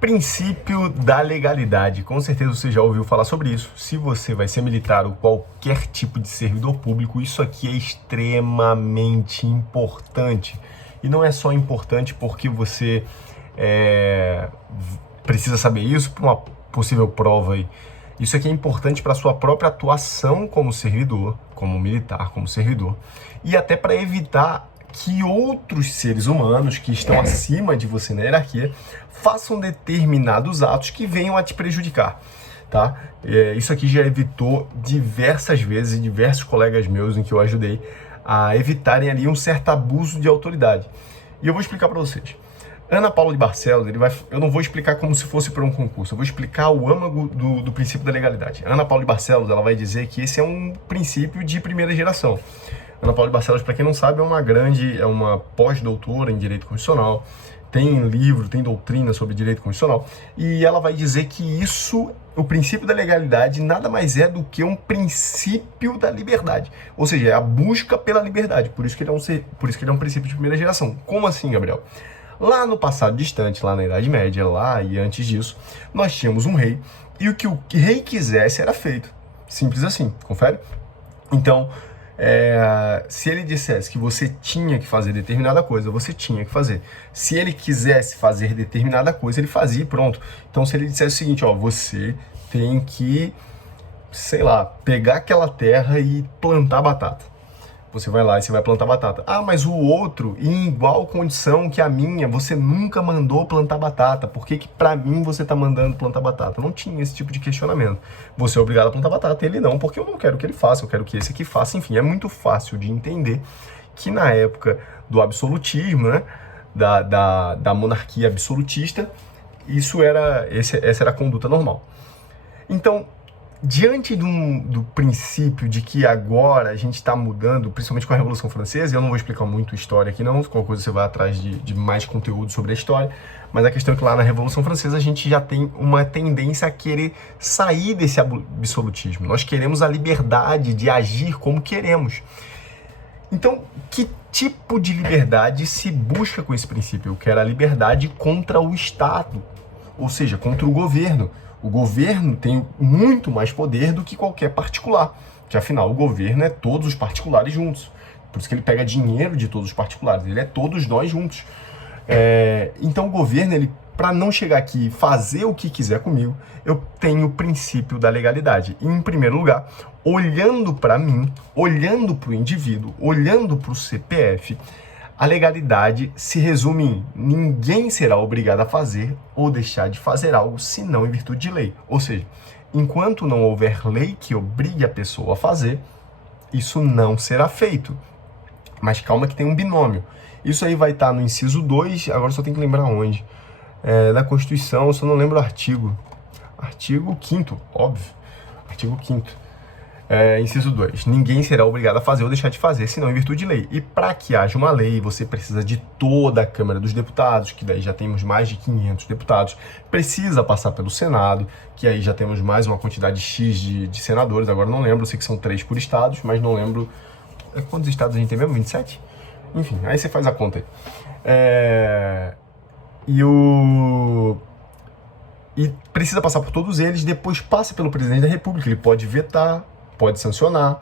Princípio da legalidade. Com certeza você já ouviu falar sobre isso. Se você vai ser militar ou qualquer tipo de servidor público, isso aqui é extremamente importante. E não é só importante porque você precisa saber isso para uma possível prova aí. Isso aqui é importante para a sua própria atuação como servidor, como militar, como servidor. E até para evitar que outros seres humanos que estão acima de você na hierarquia façam determinados atos que venham a te prejudicar, tá? Isso aqui já evitou diversas vezes, e diversos colegas meus em que eu ajudei a evitarem ali um certo abuso de autoridade. E eu vou explicar para vocês. Ana Paula de Barcelos, eu não vou explicar como se fosse para um concurso, eu vou explicar o âmago do princípio da legalidade. Ana Paula de Barcelos, ela vai dizer que esse é um princípio de primeira geração. Ana Paula de Barcelos, para quem não sabe, é uma pós-doutora em Direito Constitucional, tem livro, tem doutrina sobre Direito Constitucional, e ela vai dizer que o princípio da legalidade, nada mais é do que um princípio da liberdade. Ou seja, é a busca pela liberdade, por isso que ele é um princípio de primeira geração. Como assim, Gabriel? Lá no passado distante, lá na Idade Média, lá e antes disso, nós tínhamos um rei, e o que o rei quisesse era feito. Simples assim, confere? Então, se ele dissesse que você tinha que fazer determinada coisa, você tinha que fazer. Se ele quisesse fazer determinada coisa, ele fazia e pronto. Então, se ele dissesse o seguinte, ó, você tem que, sei lá, pegar aquela terra e plantar batata. Você vai lá e você vai plantar batata. Ah, mas o outro, em igual condição que a minha, você nunca mandou plantar batata. Por que pra mim você tá mandando plantar batata? Não tinha esse tipo de questionamento. Você é obrigado a plantar batata, ele não, porque eu não quero que ele faça, eu quero que esse aqui faça. Enfim, é muito fácil de entender que na época do absolutismo, né, da monarquia absolutista, essa era a conduta normal. Então, diante do princípio de que agora a gente está mudando, principalmente com a Revolução Francesa, eu não vou explicar muito história aqui não, qualquer coisa você vai atrás de mais conteúdo sobre a história, mas a questão é que lá na Revolução Francesa a gente já tem uma tendência a querer sair desse absolutismo. Nós queremos a liberdade de agir como queremos. Então, que tipo de liberdade se busca com esse princípio? Eu quero a liberdade contra o Estado, ou seja, contra o governo. O governo tem muito mais poder do que qualquer particular, que afinal o governo é todos os particulares juntos. Por isso que ele pega dinheiro de todos os particulares, ele é todos nós juntos. Então o governo, para não chegar aqui e fazer o que quiser comigo, eu tenho o princípio da legalidade. E, em primeiro lugar, olhando para mim, olhando para o indivíduo, olhando para o CPF, a legalidade se resume em ninguém será obrigado a fazer ou deixar de fazer algo senão em virtude de lei. Ou seja, enquanto não houver lei que obrigue a pessoa a fazer, isso não será feito. Mas calma que tem um binômio. Isso aí vai estar no inciso 2, agora só tem que lembrar onde. Da Constituição, eu só não lembro o artigo. Artigo 5º, óbvio. Artigo 5º. Inciso 2. Ninguém será obrigado a fazer ou deixar de fazer, senão em virtude de lei. E para que haja uma lei, você precisa de toda a Câmara dos Deputados, que daí já temos mais de 500 deputados. Precisa passar pelo Senado, que aí já temos mais uma quantidade X de senadores. Agora não lembro, eu sei que são 3 por estados, mas não lembro... Quantos estados a gente tem mesmo? 27? Enfim, aí você faz a conta aí. E precisa passar por todos eles, depois passa pelo presidente da República. Ele pode vetar, pode sancionar,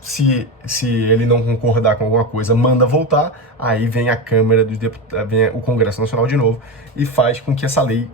se ele não concordar com alguma coisa, manda voltar, aí vem a Câmara dos Deputados, vem o Congresso Nacional de novo e faz com que essa lei,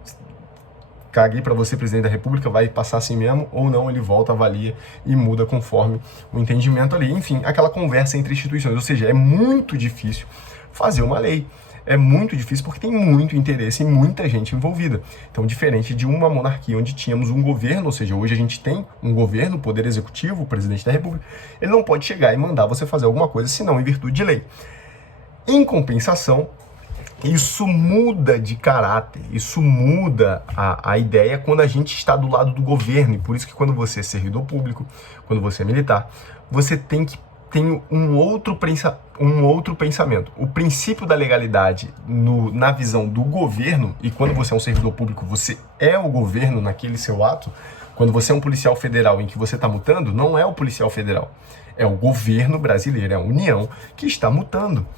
caguei para você, presidente da República, vai passar assim mesmo ou não, ele volta, avalia e muda conforme o entendimento ali. Enfim, aquela conversa entre instituições, ou seja, é muito difícil fazer uma lei. É muito difícil porque tem muito interesse e muita gente envolvida. Então, diferente de uma monarquia onde tínhamos um governo, ou seja, hoje a gente tem um governo, o poder executivo, o presidente da República, ele não pode chegar e mandar você fazer alguma coisa senão em virtude de lei. Em compensação, isso muda de caráter, isso muda a ideia quando a gente está do lado do governo. E por isso que quando você é servidor público, quando você é militar, você tem um outro pensamento. O princípio da legalidade na visão do governo, e quando você é um servidor público, você é o governo naquele seu ato. Quando você é um policial federal em que você está multando, não é o policial federal, é o governo brasileiro, é a União que está multando.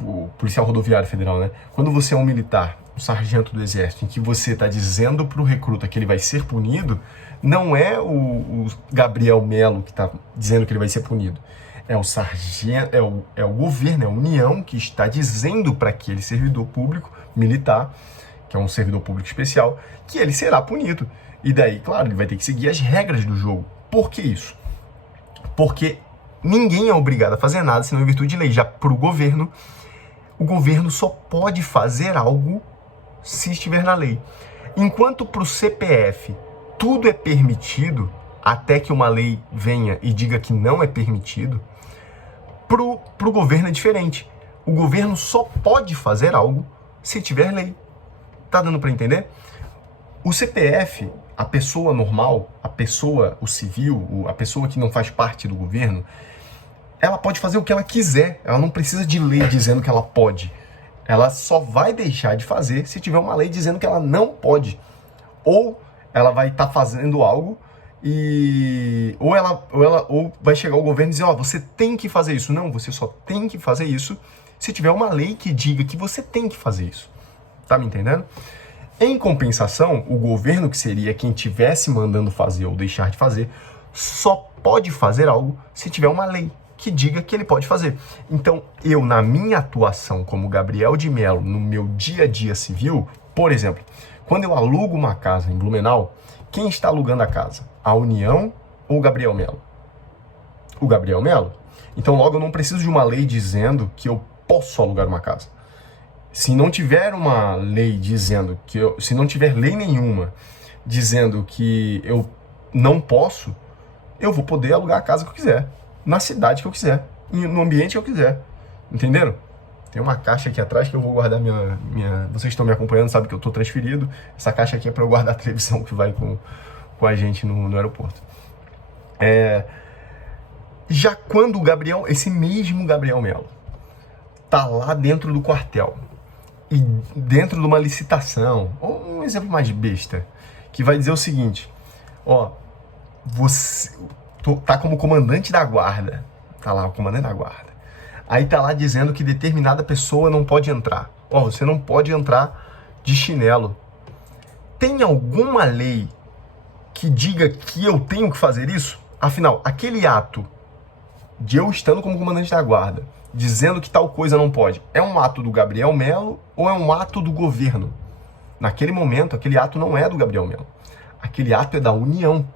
o policial rodoviário federal, né? Quando você é um militar, um sargento do exército, em que você está dizendo para o recruta que ele vai ser punido, não é o Gabriel Melo que está dizendo que ele vai ser punido. É o sargento, é o governo, é a União que está dizendo para aquele servidor público militar, que é um servidor público especial, que ele será punido. E daí, claro, ele vai ter que seguir as regras do jogo. Por que isso? Porque ninguém é obrigado a fazer nada, senão em virtude de lei. Já para o governo só pode fazer algo se estiver na lei. Enquanto para o CPF tudo é permitido, até que uma lei venha e diga que não é permitido, pro governo é diferente. O governo só pode fazer algo se tiver lei. Tá dando para entender? O CPF, a pessoa normal, o civil, a pessoa que não faz parte do governo, ela pode fazer o que ela quiser. Ela não precisa de lei dizendo que ela pode. Ela só vai deixar de fazer se tiver uma lei dizendo que ela não pode. Ou ela vai estar fazendo algo ou vai chegar o governo e dizer, você tem que fazer isso. Não, você só tem que fazer isso se tiver uma lei que diga que você tem que fazer isso. Tá me entendendo? Em compensação, o governo, que seria quem estivesse mandando fazer ou deixar de fazer, só pode fazer algo se tiver uma lei que diga que ele pode fazer. Então, eu, na minha atuação como Gabriel de Melo, no meu dia a dia civil, por exemplo, quando eu alugo uma casa em Blumenau, quem está alugando a casa? A União ou o Gabriel Melo? O Gabriel Melo. Então, logo, eu não preciso de uma lei dizendo que eu posso alugar uma casa. Se não tiver uma lei dizendo que se não tiver lei nenhuma dizendo que eu não posso, eu vou poder alugar a casa que eu quiser, na cidade que eu quiser, no ambiente que eu quiser. Entenderam? Tem uma caixa aqui atrás que eu vou guardar minha... Vocês estão me acompanhando, sabem que eu estou transferido. Essa caixa aqui é para eu guardar a televisão que vai com a gente no aeroporto. Já quando o Gabriel, esse mesmo Gabriel Melo, tá lá dentro do quartel, e dentro de uma licitação, ou um exemplo mais besta, que vai dizer o seguinte, você tá como comandante da guarda, tá lá o comandante da guarda, aí tá lá dizendo que determinada pessoa não pode entrar, você não pode entrar de chinelo. Tem alguma lei que diga que eu tenho que fazer isso? Afinal, aquele ato de eu estando como comandante da guarda, dizendo que tal coisa não pode, é um ato do Gabriel Melo ou é um ato do governo? Naquele momento, aquele ato não é do Gabriel Melo. Aquele ato é da União.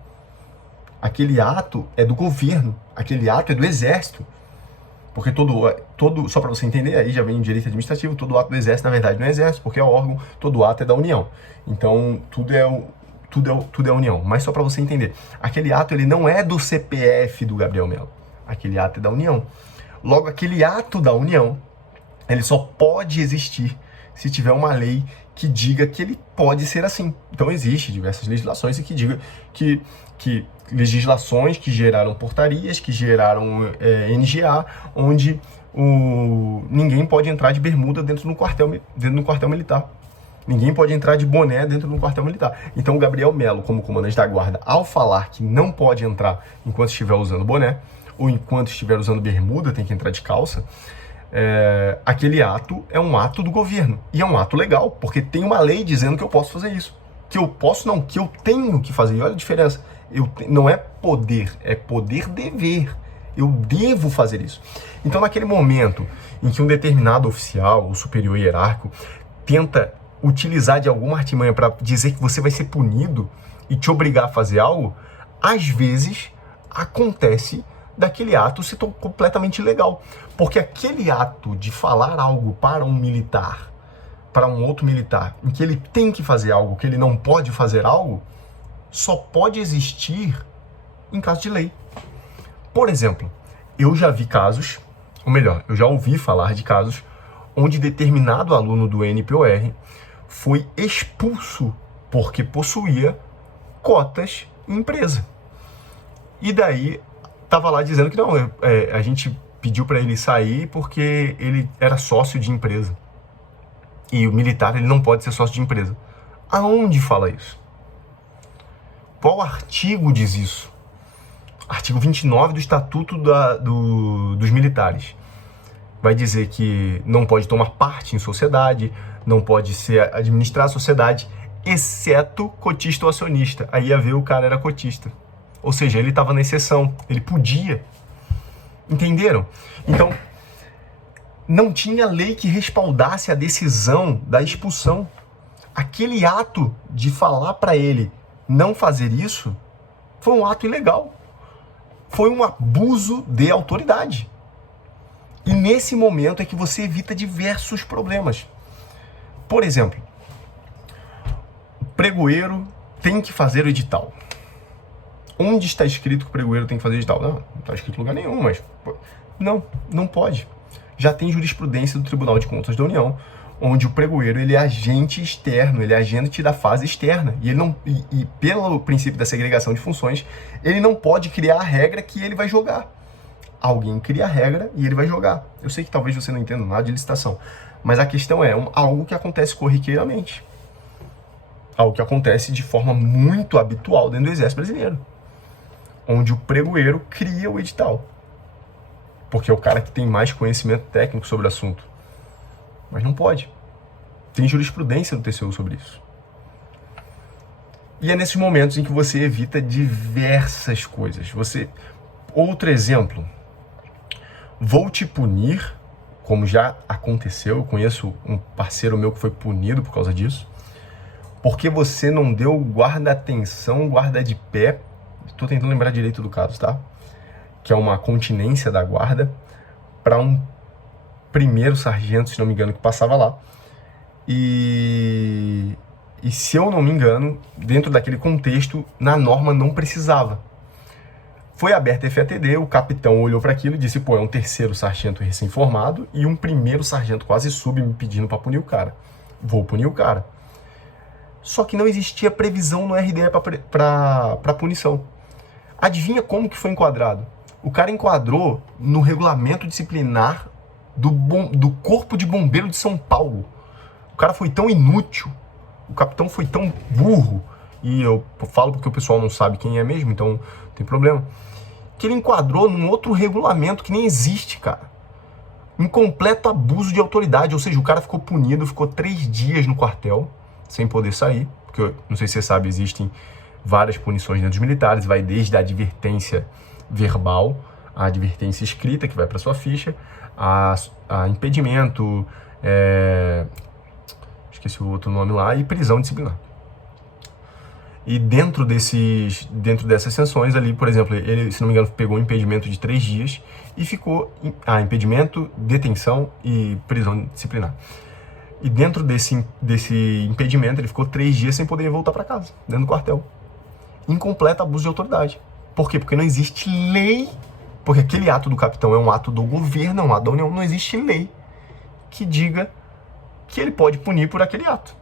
Aquele ato é do governo. Aquele ato é do Exército. Porque só para você entender, aí já vem o direito administrativo, todo ato do Exército, na verdade, não é Exército, porque é órgão, todo ato é da União. Então, tudo é União. Mas só para você entender, aquele ato ele não é do CPF do Gabriel Melo. Aquele ato é da União. Logo, aquele ato da União, ele só pode existir se tiver uma lei que diga que ele pode ser assim. Então, existem diversas legislações que digam que legislações que geraram portarias, que geraram NGA, onde ninguém pode entrar de bermuda dentro do quartel militar. Ninguém pode entrar de boné dentro do quartel militar. Então, o Gabriel Melo, como comandante da guarda, ao falar que não pode entrar enquanto estiver usando boné, ou enquanto estiver usando bermuda, tem que entrar de calça, aquele ato é um ato do governo. E é um ato legal, porque tem uma lei dizendo que eu posso fazer isso. Que eu posso não, que eu tenho que fazer. E olha a diferença. Não é poder, é poder-dever. Eu devo fazer isso. Então, naquele momento em que um determinado oficial ou superior hierárquico tenta utilizar de alguma artimanha para dizer que você vai ser punido e te obrigar a fazer algo, às vezes acontece daquele ato se tornar completamente ilegal. Porque aquele ato de falar algo para um militar, para um outro militar, em que ele tem que fazer algo, que ele não pode fazer algo, só pode existir em caso de lei. Por exemplo, eu já vi casos, ou melhor, eu já ouvi falar de casos onde determinado aluno do NPOR foi expulso porque possuía cotas em empresa. E daí estava lá dizendo que não, a gente pediu para ele sair porque ele era sócio de empresa. E o militar ele não pode ser sócio de empresa. Aonde fala isso? Qual artigo diz isso? Artigo 29 do Estatuto dos Militares. vai dizer que não pode tomar parte em sociedade, não pode administrar a sociedade, exceto cotista ou acionista. Aí ia ver o cara era cotista. Ou seja, ele estava na exceção, ele podia. Entenderam? Então, não tinha lei que respaldasse a decisão da expulsão. Aquele ato de falar para ele não fazer isso foi um ato ilegal. Foi um abuso de autoridade. E nesse momento é que você evita diversos problemas. Por exemplo, o pregoeiro tem que fazer o edital. Onde está escrito que o pregoeiro tem que fazer o edital? Não está escrito em lugar nenhum, mas não pode. Já tem jurisprudência do Tribunal de Contas da União, onde o pregoeiro ele é agente externo, ele é agente da fase externa. E, ele não, e pelo princípio da segregação de funções, ele não pode criar a regra que ele vai jogar. Alguém cria a regra e ele vai jogar. Eu sei que talvez você não entenda nada de licitação, mas a questão é algo que acontece corriqueiramente. Algo que acontece de forma muito habitual dentro do Exército Brasileiro, onde o pregoeiro cria o edital. Porque é o cara que tem mais conhecimento técnico sobre o assunto. Mas não pode. Tem jurisprudência do TCU sobre isso. E é nesses momentos em que você evita diversas coisas. Outro exemplo. Vou te punir, como já aconteceu. Eu conheço um parceiro meu que foi punido por causa disso. Porque você não deu guarda-atenção, guarda de pé. Estou tentando lembrar direito do caso, tá? Que é uma continência da guarda para um primeiro sargento, se não me engano, que passava lá. E se eu não me engano, dentro daquele contexto, na norma não precisava. Foi aberta a FATD, o capitão olhou para aquilo e disse, pô, é um terceiro sargento recém-formado e um primeiro sargento quase sub me pedindo para punir o cara. Vou punir o cara. Só que não existia previsão no RDE para punição. Adivinha como que foi enquadrado? O cara enquadrou no regulamento disciplinar do Corpo de Bombeiro de São Paulo. O cara foi tão inútil, o capitão foi tão burro, e eu falo porque o pessoal não sabe quem é mesmo, então não tem problema, que ele enquadrou num outro regulamento que nem existe, cara. Um completo abuso de autoridade, ou seja, o cara ficou punido, ficou 3 dias no quartel, sem poder sair, porque, não sei se você sabe, existem várias punições dentro dos militares, vai desde a advertência verbal, a advertência escrita, que vai para sua ficha, a impedimento, esqueci o outro nome lá, e prisão disciplinar. E dentro dessas sanções ali, por exemplo, ele, se não me engano, pegou um impedimento de 3 dias e ficou, impedimento, detenção e prisão disciplinar. E dentro desse impedimento, ele ficou 3 dias sem poder voltar para casa, dentro do quartel. Incompleto abuso de autoridade. Por quê? Porque não existe lei, porque aquele ato do capitão é um ato do governo, é um ato da União, não existe lei que diga que ele pode punir por aquele ato.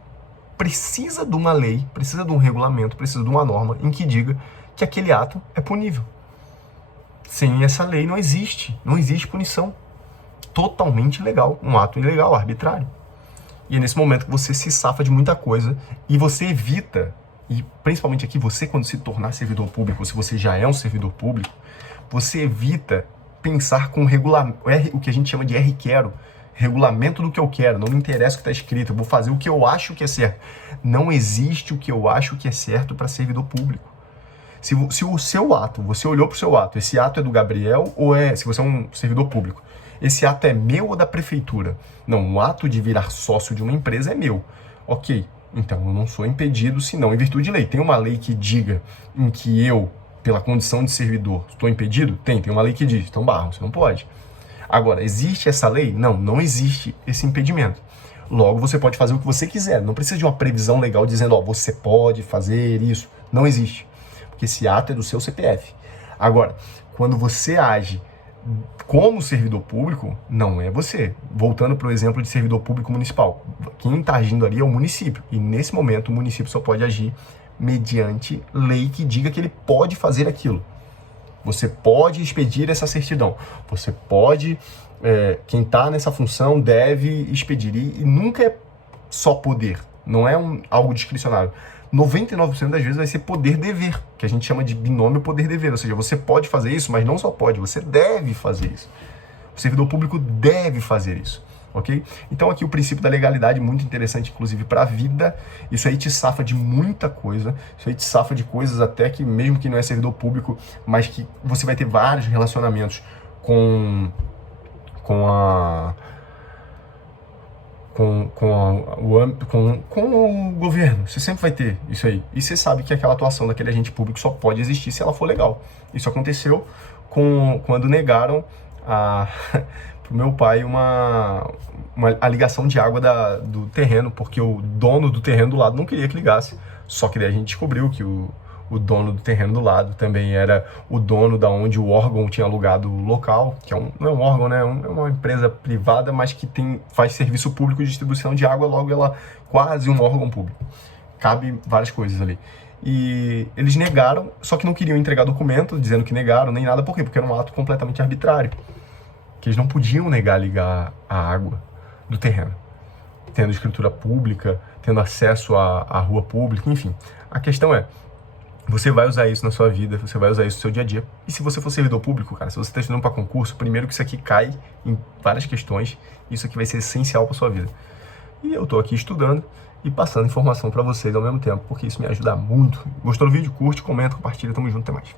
Precisa de uma lei, precisa de um regulamento, precisa de uma norma em que diga que aquele ato é punível. Sem essa lei não existe punição. Totalmente ilegal, um ato ilegal, arbitrário. E é nesse momento que você se safa de muita coisa e você evita, e principalmente aqui você quando se tornar servidor público, se você já é um servidor público, você evita pensar com o que a gente chama de R-Quero, regulamento do que eu quero, não me interessa o que está escrito, eu vou fazer o que eu acho que é certo. Não existe o que eu acho que é certo para servidor público. Se o seu ato, você olhou para o seu ato, esse ato é do Gabriel ou se você é um servidor público, esse ato é meu ou da prefeitura? Não, o ato de virar sócio de uma empresa é meu. Ok, então eu não sou impedido, senão em virtude de lei. Tem uma lei que diga em que eu, pela condição de servidor, estou impedido? Tem uma lei que diz, então barra, você não pode. Agora, existe essa lei? Não, não existe esse impedimento. Logo, você pode fazer o que você quiser. Não precisa de uma previsão legal dizendo, você pode fazer isso. Não existe. Porque esse ato é do seu CPF. Agora, quando você age como servidor público, não é você. Voltando para o exemplo de servidor público municipal. Quem está agindo ali é o município. E nesse momento, o município só pode agir mediante lei que diga que ele pode fazer aquilo. Você pode expedir essa certidão. Você pode, quem está nessa função deve expedir. E nunca é só poder, não é algo discricionário. 99% das vezes vai ser poder-dever, que a gente chama de binômio poder-dever. Ou seja, você pode fazer isso, mas não só pode, você deve fazer isso. O servidor público deve fazer isso, ok? Então aqui o princípio da legalidade, muito interessante, inclusive para a vida. Isso aí te safa de muita coisa, isso aí te safa de coisas até que, mesmo que não é servidor público, mas que você vai ter vários relacionamentos com o governo. Você sempre vai ter isso aí. E você sabe que aquela atuação daquele agente público só pode existir se ela for legal. Isso aconteceu quando negaram pro meu pai a ligação de água do terreno, porque o dono do terreno do lado não queria que ligasse. Só que daí a gente descobriu que o dono do terreno do lado também era o dono da onde o órgão tinha alugado o local, que não é um órgão, né? É uma empresa privada, mas que faz serviço público de distribuição de água, logo ela quase um órgão público. Cabe várias coisas ali. E eles negaram, só que não queriam entregar documento dizendo que negaram, nem nada. Por quê? Porque era um ato completamente arbitrário. Que eles não podiam negar ligar a água do terreno, tendo escritura pública, tendo acesso à rua pública, enfim. A questão é, você vai usar isso na sua vida, você vai usar isso no seu dia a dia. E se você for servidor público, cara, se você está estudando para concurso, primeiro que isso aqui cai em várias questões, isso aqui vai ser essencial para sua vida. E eu tô aqui estudando e passando informação para vocês ao mesmo tempo, porque isso me ajuda muito. Gostou do vídeo? Curte, comenta, compartilha, tamo junto, até mais.